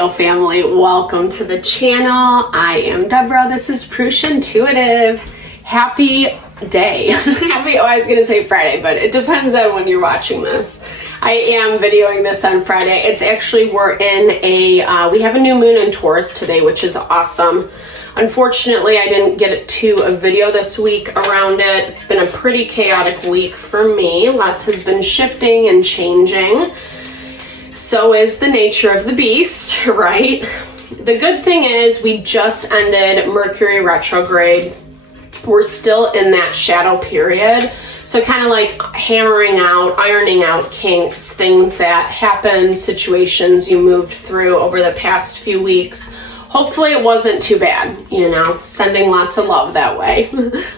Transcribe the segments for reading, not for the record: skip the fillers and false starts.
Leo family, welcome to the channel. I am Deborah. This is Purusha Intuitive. Happy day. I was gonna say Friday, but it depends on when you're watching this. I am videoing this on Friday. It's actually, we're in we have a new moon in Taurus today, which is awesome. Unfortunately, I didn't get to a video this week around it. It's been a pretty chaotic week for me. Lots has been shifting and changing. So is the nature of the beast, right? The good thing is we just ended Mercury retrograde. We're still in that shadow period. So kind of like hammering out, ironing out kinks, things that happened, situations you moved through over the past few weeks. Hopefully it wasn't too bad, you know, sending lots of love that way.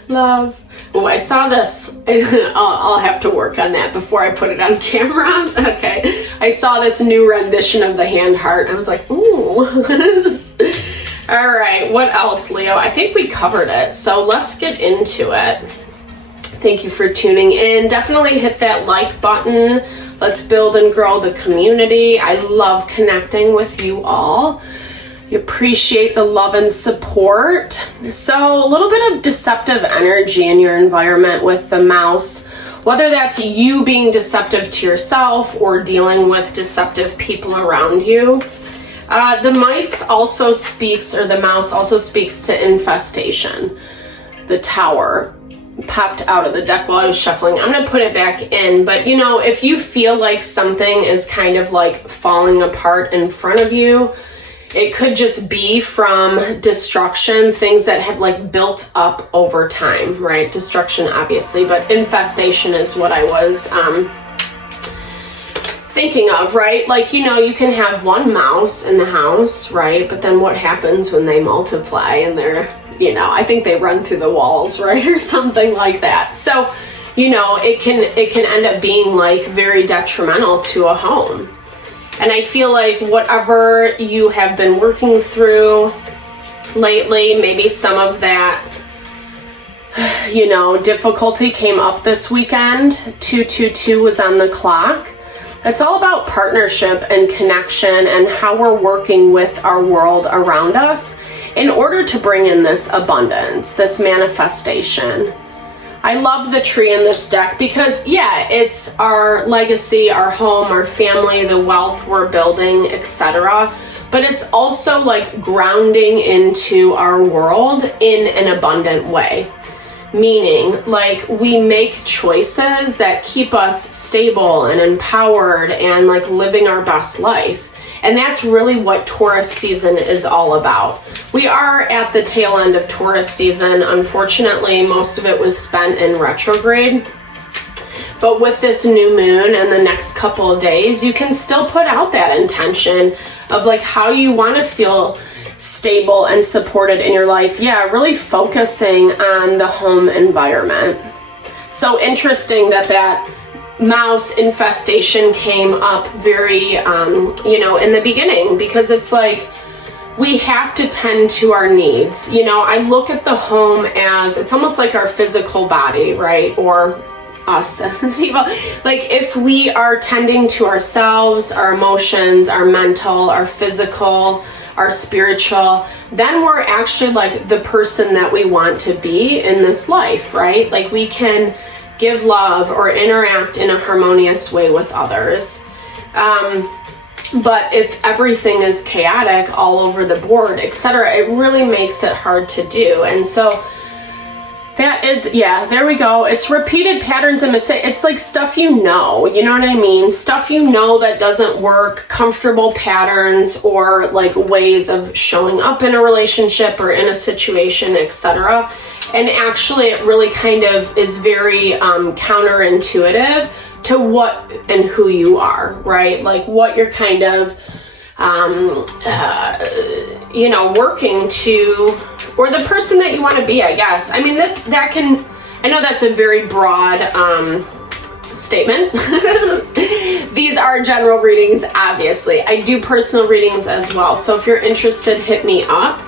Love. Oh, I saw this. I'll have to work on that before I put it on camera. Okay. I saw this new rendition of the hand heart. I was like, ooh. All right. What else, Leo? I think we covered it. So let's get into it. Thank you for tuning in. Definitely hit that like button. Let's build and grow the community. I love connecting with you all. Appreciate the love and support. So a little bit of deceptive energy in your environment with the mouse, whether that's you being deceptive to yourself or dealing with deceptive people around you. The mouse also speaks to infestation. The Tower popped out of the deck while I was shuffling. I'm going to put it back in, but you know, if you feel like something is kind of like falling apart in front of you, it could just be from destruction, things that have like built up over time, right? Destruction, obviously, but infestation is what I was thinking of, right? Like, you know, you can have one mouse in the house, right? But then what happens when they multiply and they're, you know, I think they run through the walls, right? Or something like that. So, you know, it can end up being like very detrimental to a home. And I feel like whatever you have been working through lately, maybe some of that, you know, difficulty came up this weekend. 222 was on the clock. It's all about partnership and connection and how we're working with our world around us in order to bring in this abundance, this manifestation. I love the tree in this deck because, yeah, it's our legacy, our home, our family, the wealth we're building, etc. But it's also like grounding into our world in an abundant way. Meaning, like, we make choices that keep us stable and empowered and like living our best life. And that's really what Taurus season is all about. We are at the tail end of Taurus season. Unfortunately, most of it was spent in retrograde. But with this new moon and the next couple of days, you can still put out that intention of like how you want to feel stable and supported in your life. Yeah, really focusing on the home environment. So interesting that mouse infestation came up very, you know, in the beginning, because it's like we have to tend to our needs. You know, I look at the home as it's almost like our physical body, right? Or us as people. Like if we are tending to ourselves, our emotions, our mental, our physical, our spiritual, then we're actually like the person that we want to be in this life, right? Like we can give love or interact in a harmonious way with others. But if everything is chaotic all over the board, etc., it really makes it hard to do. And so that is, yeah, there we go. It's repeated patterns and mistakes. It's like stuff you know what I mean? Stuff you know that doesn't work, comfortable patterns or like ways of showing up in a relationship or in a situation, etc. And actually it really kind of is very counterintuitive to what and who you are, right? Like what you're kind of, you know, working to, or the person that you want to be, I guess. I mean, I know that's a very broad statement. These are general readings, obviously. I do personal readings as well. So if you're interested, hit me up.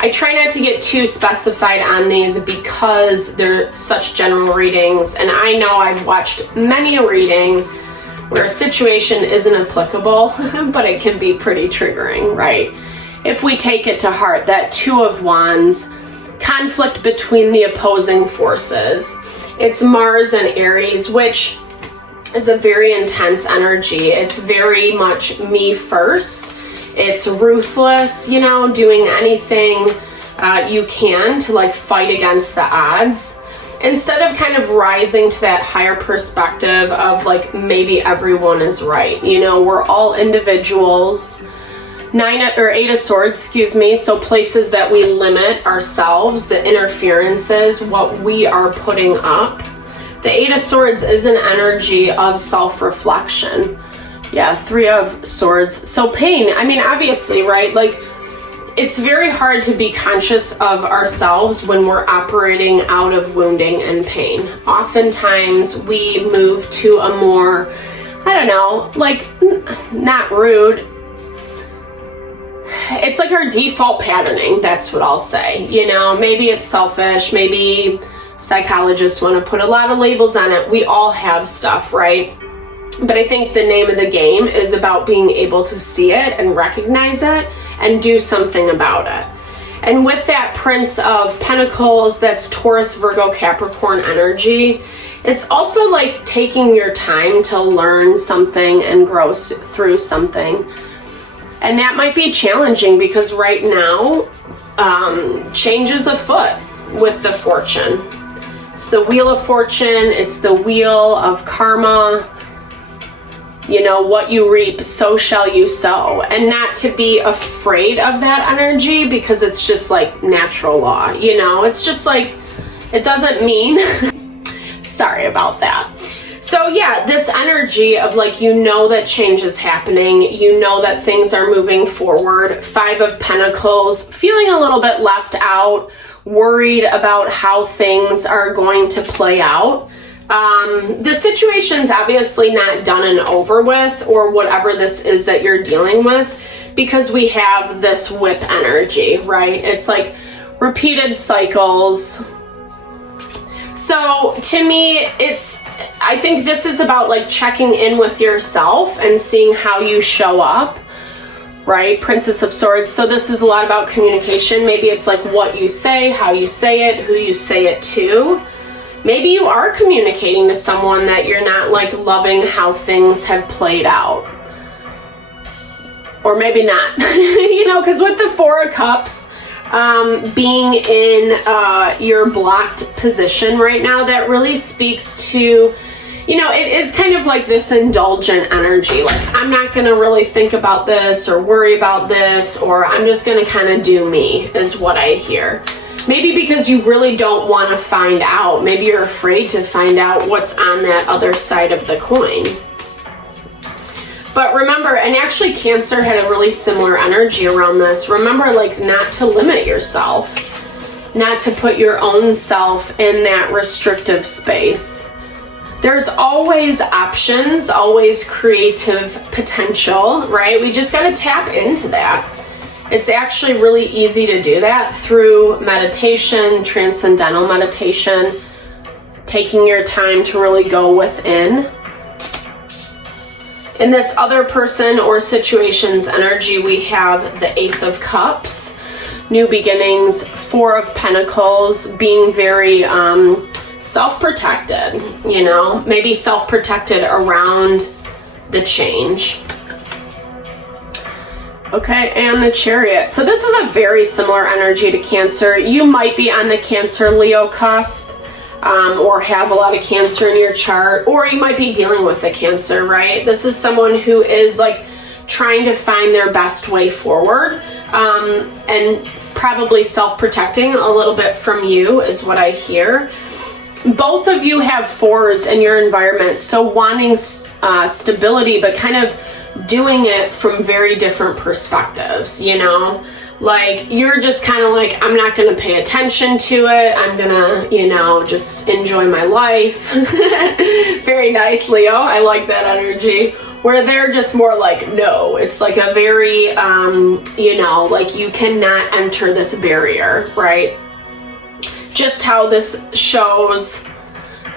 I try not to get too specified on these because they're such general readings. And I know I've watched many a reading where a situation isn't applicable, but it can be pretty triggering, right? If we take it to heart, that Two of Wands, conflict between the opposing forces. It's Mars and Aries, which is a very intense energy. It's very much me first. It's ruthless, you know, doing anything you can to like fight against the odds, instead of kind of rising to that higher perspective of like, maybe everyone is right. You know, we're all individuals. Eight of Swords, excuse me. So places that we limit ourselves, the interferences, what we are putting up. The Eight of Swords is an energy of self-reflection. Yeah, Three of Swords. So pain, I mean, obviously, right? Like, it's very hard to be conscious of ourselves when we're operating out of wounding and pain. Oftentimes we move to a more, I don't know, like, not rude. It's like our default patterning, that's what I'll say. You know, maybe it's selfish, maybe psychologists want to put a lot of labels on it. We all have stuff, right? But I think the name of the game is about being able to see it and recognize it and do something about it. And with that Prince of Pentacles, that's Taurus, Virgo, Capricorn energy, it's also like taking your time to learn something and grow through something. And that might be challenging because right now, change is afoot with the Fortune. It's the Wheel of Fortune, it's the Wheel of Karma. You know, what you reap, so shall you sow. And not to be afraid of that energy because it's just like natural law, you know? It's just like, it doesn't mean, sorry about that. So yeah, this energy of like, you know that change is happening, you know that things are moving forward. Five of Pentacles, feeling a little bit left out, worried about how things are going to play out. The situation's obviously not done and over with, or whatever this is that you're dealing with, because we have this whip energy, right? It's like repeated cycles. So to me, I think this is about like checking in with yourself and seeing how you show up, right? Princess of Swords. So this is a lot about communication. Maybe it's like what you say, how you say it, who you say it to. Maybe you are communicating to someone that you're not like loving how things have played out. Or maybe not, you know, because with the Four of Cups, being in your blocked position right now, that really speaks to, you know, it is kind of like this indulgent energy. Like, I'm not going to really think about this or worry about this, or I'm just going to kind of do me, is what I hear. Maybe because you really don't want to find out. Maybe you're afraid to find out what's on that other side of the coin. But remember, and actually Cancer had a really similar energy around this. Remember, like, not to limit yourself, not to put your own self in that restrictive space. There's always options, always creative potential, right? We just got to tap into that. It's actually really easy to do that through meditation, transcendental meditation, taking your time to really go within. In this other person or situation's energy, we have the Ace of Cups, new beginnings, Four of Pentacles, being very self-protected, you know, maybe self-protected around the change. Okay, and the Chariot. So this is a very similar energy to Cancer. You might be on the Cancer-Leo cusp, or have a lot of Cancer in your chart, or you might be dealing with a Cancer, right? This is someone who is like trying to find their best way forward, and probably self-protecting a little bit from you is what I hear. Both of you have fours in your environment, so wanting stability, but kind of doing it from very different perspectives, you know? Like, you're just kind of like, I'm not going to pay attention to it. I'm going to, you know, just enjoy my life. Very nice, Leo. I like that energy. Where they're just more like, no. It's like a very, you know, like you cannot enter this barrier, right? Just how this shows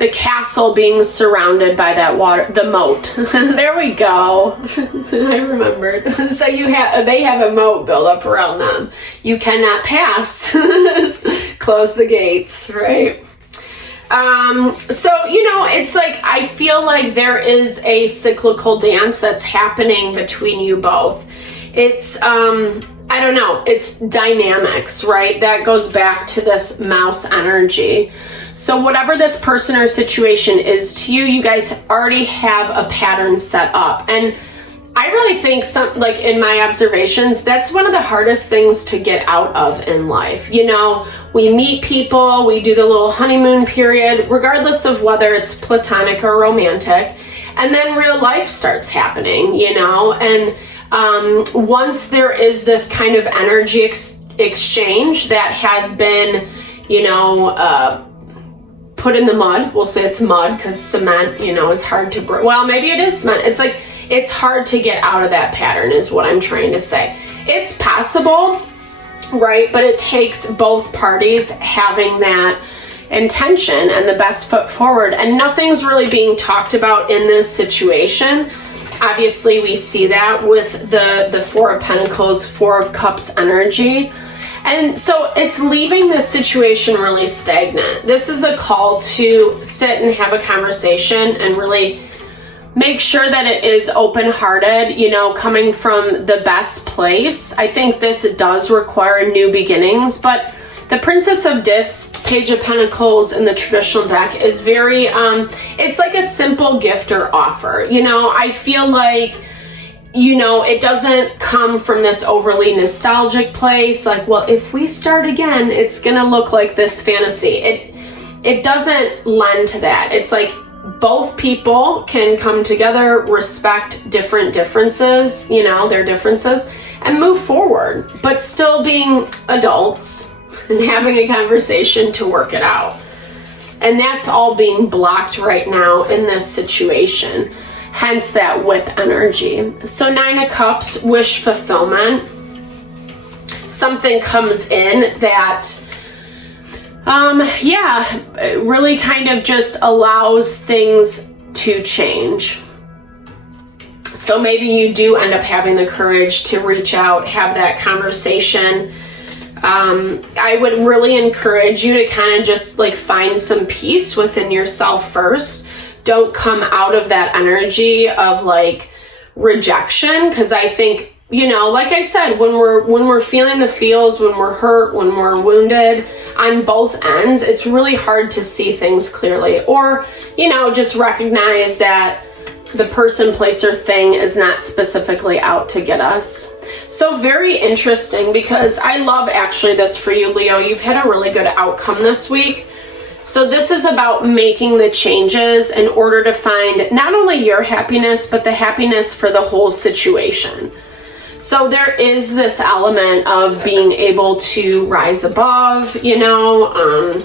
the castle being surrounded by that water, the moat. There we go. I remembered. So they have a moat built up around them. You cannot pass. Close the gates, right? So, you know, it's like, I feel like there is a cyclical dance that's happening between you both. It's, I don't know, it's dynamics, right? That goes back to this mouse energy. So whatever this person or situation is to you, you guys already have a pattern set up. And I really think like in my observations, that's one of the hardest things to get out of in life. You know, we meet people, we do the little honeymoon period, regardless of whether it's platonic or romantic, and then real life starts happening, you know, and once there is this kind of energy exchange that has been, you know, put in the mud, we'll say it's mud because cement, you know, is hard to break. Well, maybe it is cement. It's like, it's hard to get out of that pattern is what I'm trying to say. It's possible, right? But it takes both parties having that intention and the best foot forward, and nothing's really being talked about in this situation. Obviously, we see that with the Four of Pentacles, Four of Cups energy. And so it's leaving this situation really stagnant. This is a call to sit and have a conversation and really make sure that it is open-hearted, you know, coming from the best place. I think this does require new beginnings, but the Princess of Discs, Page of Pentacles in the traditional deck is very, it's like a simple gift or offer. You know, I feel like, you know, it doesn't come from this overly nostalgic place. Like, well, if we start again, it's going to look like this fantasy. It doesn't lend to that. It's like both people can come together, respect different differences, you know, their differences, and move forward, but still being adults and having a conversation to work it out. And that's all being blocked right now in this situation. Hence that whip energy. So 9 of Cups, wish fulfillment. Something comes in that, really kind of just allows things to change. So maybe you do end up having the courage to reach out, have that conversation. I would really encourage you to kind of just like find some peace within yourself first. Don't come out of that energy of like rejection, because I think, you know, like I said, when we're feeling the feels, when we're hurt, when we're wounded on both ends, it's really hard to see things clearly, or, you know, just recognize that the person, place, or thing is not specifically out to get us. So very interesting, because I love actually this for you, Leo. You've had a really good outcome this week. So this is about making the changes in order to find not only your happiness, but the happiness for the whole situation. So there is this element of being able to rise above, you know,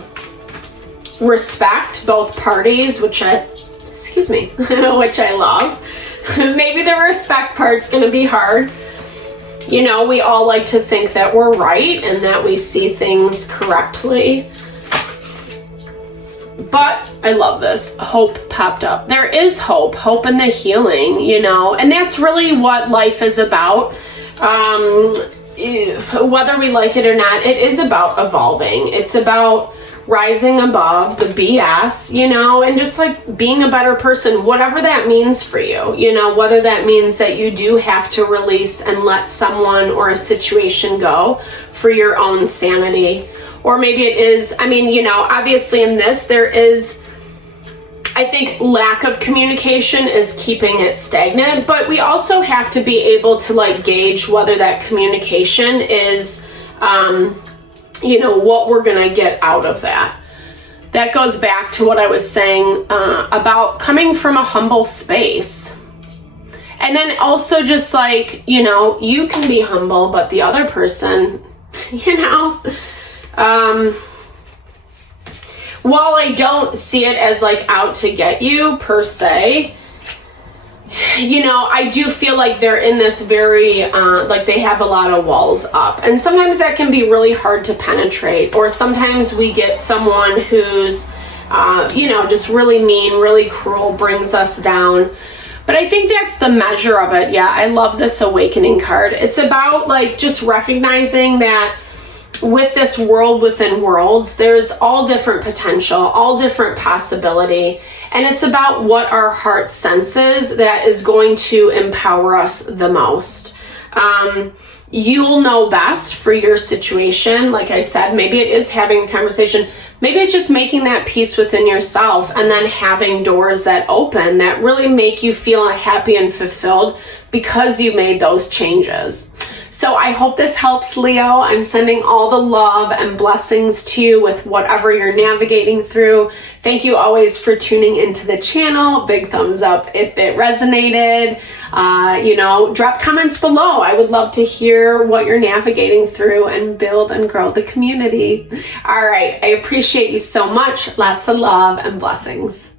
respect both parties, which I love. Maybe the respect part's going to be hard. You know, we all like to think that we're right and that we see things correctly. But I love this. Hope popped up. There is hope in the healing, you know, and that's really what life is about. Whether we like it or not, it is about evolving. It's about rising above the BS, you know, and just like being a better person, whatever that means for you, you know, whether that means that you do have to release and let someone or a situation go for your own sanity. Or maybe it is, I mean, you know, obviously in this, there is, I think lack of communication is keeping it stagnant, but we also have to be able to like gauge whether that communication is, you know, what we're going to get out of that. That goes back to what I was saying about coming from a humble space. And then also just like, you know, you can be humble, but the other person, you know, while I don't see it as like out to get you per se, you know, I do feel like they're in this very, like they have a lot of walls up. And sometimes that can be really hard to penetrate. Or sometimes we get someone who's just really mean, really cruel, brings us down. But I think that's the measure of it. Yeah, I love this awakening card. It's about like just recognizing that with this world within worlds, there's all different potential, all different possibility. And it's about what our heart senses that is going to empower us the most. You'll know best for your situation. Like I said, maybe it is having a conversation. Maybe it's just making that peace within yourself and then having doors that open that really make you feel happy and fulfilled because you made those changes. So I hope this helps, Leo. I'm sending all the love and blessings to you with whatever you're navigating through. Thank you always for tuning into the channel. Big thumbs up if it resonated. Drop comments below. I would love to hear what you're navigating through and build and grow the community. All right. I appreciate you so much. Lots of love and blessings.